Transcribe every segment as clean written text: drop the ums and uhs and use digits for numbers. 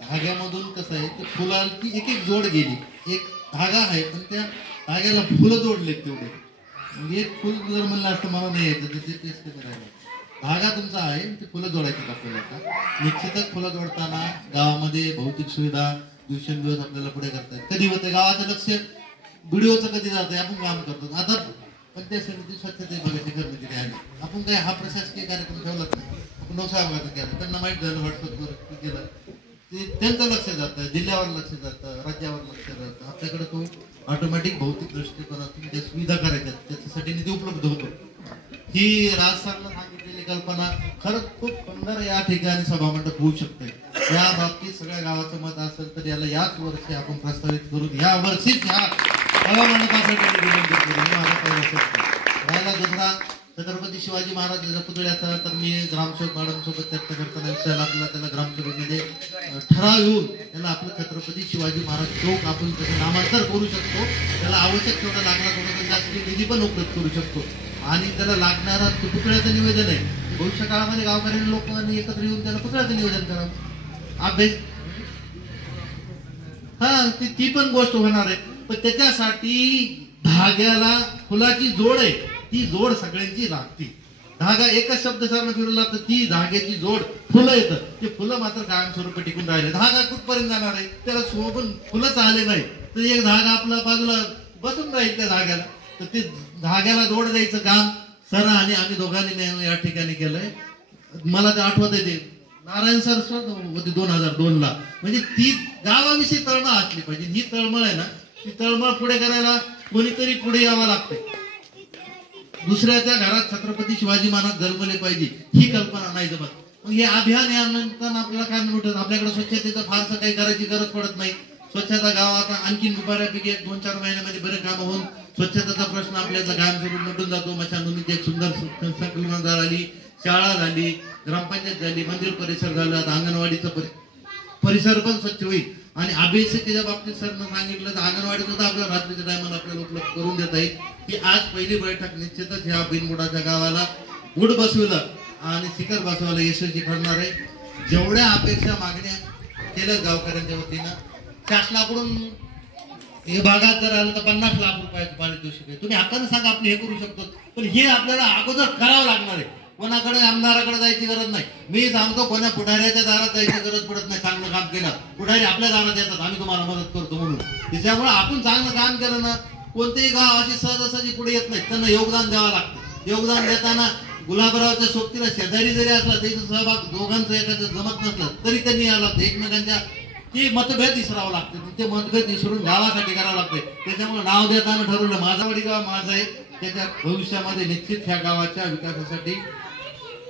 धाग्यामधून कसं आहे ते फुलांची एक एक जोड गेली, एक धागा आहे पण त्या धाग्याला फुलं जोडलेत तेवढे. म्हणजे एक फुल जर म्हणलं असतं मला नाही यायचं तर ते टेस्ट करायला. धागा तुमचा आहे ते फुलं जोडायची आपल्याला. निश्चितच फुलं जोडताना गावामध्ये भौतिक सुविधा दिवसेंदिवस आपल्याला पुढे करतात. कधी होते गावाचं लक्ष व्हिडिओचं कधी जातंय, आपण काम करतो. आता पंचायत समिती स्वच्छते बघायची कर्मचारी आहे, आपण काय हा प्रशासकीय कार्यक्रम ठेवलाच नाही. आपण नवसाहेबाचं केलं, त्यांना माहीत झालं व्हॉट्सअपवर केलं ते त्यांचं लक्ष जातं, जिल्ह्यावर लक्ष जातं, राज्यावर लक्ष जातं. आपल्याकडे तो ऑटोमॅटिक भौतिक दृष्टिकोनातून ज्या सुविधा करायच्या त्याच्यासाठी निधी उपलब्ध होतो. ही राजस्थानला सांगितलेली कल्पना खरंच खूप सुंदर या ठिकाणी सभामंडप होऊ शकते. या बाबतीत सगळ्या गावाचं मत असेल तर याला याच वर्षी आपण प्रस्तावित करून या वर्षीच ह्या सभामंडपासाठी राहिला. दुसरा छत्रपती शिवाजी महाराजांच्या पुतळ्याचा तर मी ग्रामसेवक मॅडम सोबत चर्चा करताना विचारला आपल्याला त्याला ग्रामसभेमध्ये ठराव येऊन त्याला आपलं छत्रपती शिवाजी महाराज चौक आपण त्याचं नामांतर करू शकतो. त्याला आवश्यक तेवढा लागला थोडा जास्त निधी पण उपलब्ध करू शकतो. आणि त्याला लागणारा पुतळ्याचं नियोजन आहे. भविष्य काळामध्ये गावकऱ्यांनी लोकांनी एकत्र येऊन त्याला पुतळ्याचं नियोजन करावं. अभ्यास ती पण गोष्ट होणार आहे. पण त्याच्यासाठी धाग्याला फुलाची जोड आहे, ती जोड सगळ्यांची लागते. धागा एकच शब्द सरळ फिरला तर ती धाग्याची जोड फुलं येतं. ते फुलं मात्र कायमस्वरूपी टिकून राहिले. धागा कुठपर्यंत जाणार आहे, त्याला सोबत फुलंच आले नाही तर एक धागा आपला बाजूला बसून राहील त्या धाग्याला. तर ते धाग्याला जोड द्यायचं काम सर आणि आम्ही दोघांनी या ठिकाणी केलंय. मला ते आठवत आहे नारायण सर होते 2002ला. म्हणजे ती गावाविषयी तळमळ असली पाहिजे. ही तळमळ आहे ना, ती तळमळ पुढे करायला कोणीतरी पुढे यावं लागते. दुसऱ्याच्या घरात छत्रपती शिवाजी महाराज जन्मले पाहिजे ही कल्पना नाही जमत. मग हे अभियान यानंतर आपल्याला काय मिळतं, आपल्याकडे स्वच्छतेचं फारसं काही करायची गरज पडत नाही. स्वच्छता गावात आणखीन बऱ्यापैकी 1-2-4 महिन्यामध्ये बरे काम होऊन स्वच्छतेचा प्रश्न आपल्याला कायमस्वरूपी मिटून जातो. मशानभूमीची एक सुंदर संकल्पना झाली, शाळा झाली, ग्रामपंचायत झाली, मंदिर परिसर झालं, आता अंगणवाडीचा परिसर पण स्वच्छ होईल. आणि अभ्यासिकेच्या बाबतीत सरनं सांगितलं तर अंगणवाडी सुद्धा आपल्याला रात्रीच्या टायमाला आपल्याला उपलब्ध करून देता येईल. की आज पहिली बैठक निश्चितच ह्या बिनबुडाच्या गावाला गुड बसविलं आणि शिखर बसवायला यशस्वी ठरणार आहे. जेवढ्या अपेक्षा मागण्या केल्या गावकऱ्यांच्या वतीनं शासनाकडून हे भागात जर आलं तर 50 लाख रुपयाचं पारितोषिक आहे. तुम्ही हक्कानं सांगा आपण हे करू शकतो, पण हे आपल्याला अगोदर करावं लागणार आहे. कोणाकडे आमदाराकडे जायची गरज नाही. मी सांगतो कोणा पुढाऱ्याच्या दारात जायची गरज पडत नाही. चांगलं काम केलं पुढारी आपल्या दारात येतात, आम्ही तुम्हाला मदत करतो म्हणून. त्याच्यामुळे आपण चांगलं काम केलं ना, कोणतेही गाव अशी सहजासहजी पुढे येत नाही. त्यांना योगदान द्यावं लागतं. योगदान देताना गुलाबरावच्या सोबतीला शेजारी जरी असला त्याचा सहभाग दोघांचं एखादं जमत नसलं तरी त्यांनी यावं लागतं. एकमेकांच्या ते मतभेद विसरावं लागतं, ते मतभेद विसरून गावासाठी करावं लागते. त्याच्यामुळे नाव देताना ठरवलं माझा वडी गाव माझं आहे. त्याच्या भविष्यामध्ये निश्चित ह्या गावाच्या विकासासाठी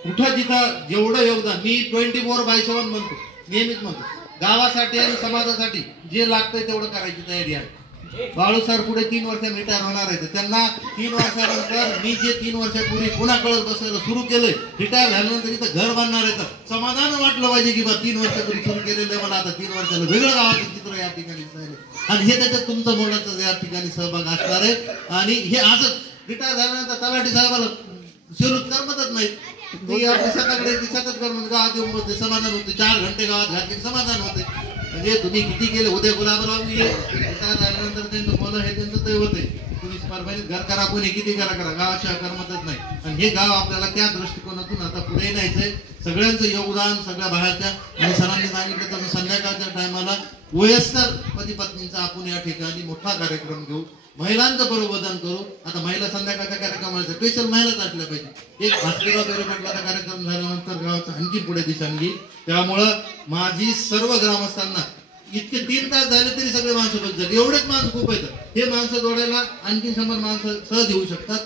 कुठं जिथं जेवढं योगदान मी 24/7 म्हणतो, नेहमीच म्हणतो, गावासाठी आणि समाजासाठी जे लागतंय तेवढं करायची तयारी आहे. बाळू सर पुढे 3 वर्ष रिटायर होणार आहे. त्यांना 3 वर्षानंतर मी जे 3 वर्षापूर्वी पुन्हा कळत बसायला सुरू केलंय, रिटायर झाल्यानंतर इथं घर बांधणार आहे. तर समाधान वाटलं पाहिजे की 3 वर्षापूर्वी सुरू केलेलं मला आता 3 वर्षाला वेगळं गावाचं चित्र या ठिकाणी दिसायला. आणि हे त्याच्यात तुमचं मोलाचा या ठिकाणी सहभाग असणार आहे. आणि हे असं रिटायर झाल्यानंतर तलाठी साहेबाला शिरूत करमतच नाही. शेताकडे शेतात करून गावात येऊन बसते, समाधान होते. 4 घंटे गावात घातले समाधान होते. म्हणजे तुम्ही किती केले, उद्या गुलाबराव झाल्यानंतर त्यांचं बोल हे त्यांचं दैवत आहे. तुम्ही परभणीत घर करा, कोणी किती करा गावाशिवाय करमतच नाही. आणि हे गाव आपल्याला त्या दृष्टिकोनातून आता पुढे न्यायचंय. सगळ्यांचं योगदान सगळ्या बाहेरच्या. आणि सरांनी सांगितलं तर संध्याकाळच्या टायमाला वयस्कर पती पत्नींचा आपण या ठिकाणी मोठा कार्यक्रम घेऊ, महिलांचं बरोबरदान करू. आता महिला संध्याकाळच्या कार्यक्रमाला स्पेशल महिलाच असल्या पाहिजे. एक भास्करराव बेरेपाटलाचा कार्यक्रम झाल्यानंतर गावाचा आणखी पुढे दिशा घेईल. त्यामुळं माझी सर्व ग्रामस्थांना इतके 3 तास झाले तरी सगळे माणसं बघ झाले. एवढेच माणसं खूप आहेत. हे माणसं जोडायला आणखी 100 माणसं सहज येऊ शकतात.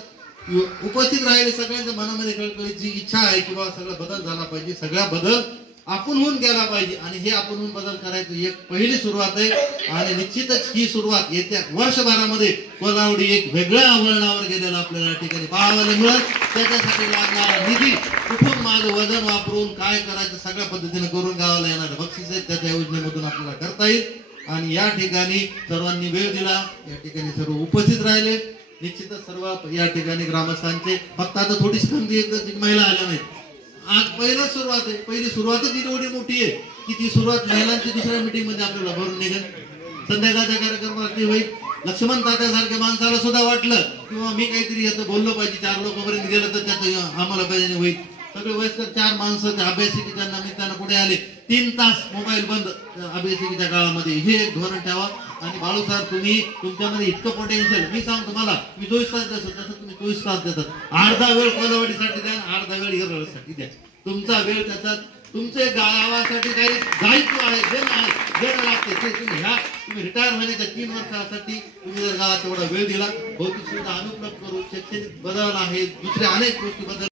उपस्थित राहिले सगळ्यांच्या मनामध्ये कळकळीची इच्छा आहे की बाबा सगळा बदल झाला पाहिजे, सगळा बदल आपण होऊन गेला पाहिजे. आणि हे आपण होऊन बदल करायचं एक पहिली सुरुवात आहे. आणि निश्चितच ही सुरुवात येत्या वर्षभरामध्ये कोलावडी एक वेगळ्या वळणावर गेलेला आपल्याला या ठिकाणी पाहायला मिळत. त्याच्यासाठी लागणारा निधी कुठून माझं वजन वापरून काय करायचं सगळ्या पद्धतीने करून गावाला येणारे बक्षीस आहेत त्याच्या योजनेमधून आपल्याला करता येईल. आणि या ठिकाणी सर्वांनी वेळ दिला, या ठिकाणी सर्व उपस्थित राहिले. निश्चितच सर्व या ठिकाणी ग्रामस्थांचे फक्त आता थोडीशी संधी एक महिला आल्या नाहीत. आज पहिलाच सुरुवात आहे, पहिली सुरुवातच एवढी मोठी आहे की ती सुरुवात महिलांची दुसऱ्या मीटिंग मध्ये आपल्याला भरून निघेल. संध्याकाळच्या कार्यक्रमावरती होईल. लक्ष्मण तात्यासारख्या माणसाला सुद्धा वाटलं किंवा मी काहीतरी याचं बोललो पाहिजे, 4 लोकांपर्यंत गेलं तर त्याचं आम्हाला पाहिजे होईल. सगळे वयस्कर 4 माणसं त्या अभ्यासिकेच्या निमित्तानं पुढे आले. 3 तास मोबाईल बंद अभ्यासिकेच्या काळामध्ये. हे एक धोरण ठेवा. आणि बाळू सर, तुम्ही तुमच्यामध्ये इतकं पोटेन्शियल, मी सांगतो तुम्हाला, मी 24 तास देतो तसं तुम्ही 24 तास देतात. अर्धा वेळ कोलवाडीसाठी द्या, अर्धा वेळ हिरवळसाठी द्या. तुमचा वेळ त्याच्यात तुमचे गावासाठी काही दायित्व आहे, देणं लागते ते तुम्ही रिटायर होण्याच्या 3 वर्षासाठी तुम्ही जर गावात तेवढा वेळ दिला, भौतिक सुविधा अनुपलब्ध करू, शैक्षणिक बदल आहे, दुसऱ्या अनेक गोष्टी बदल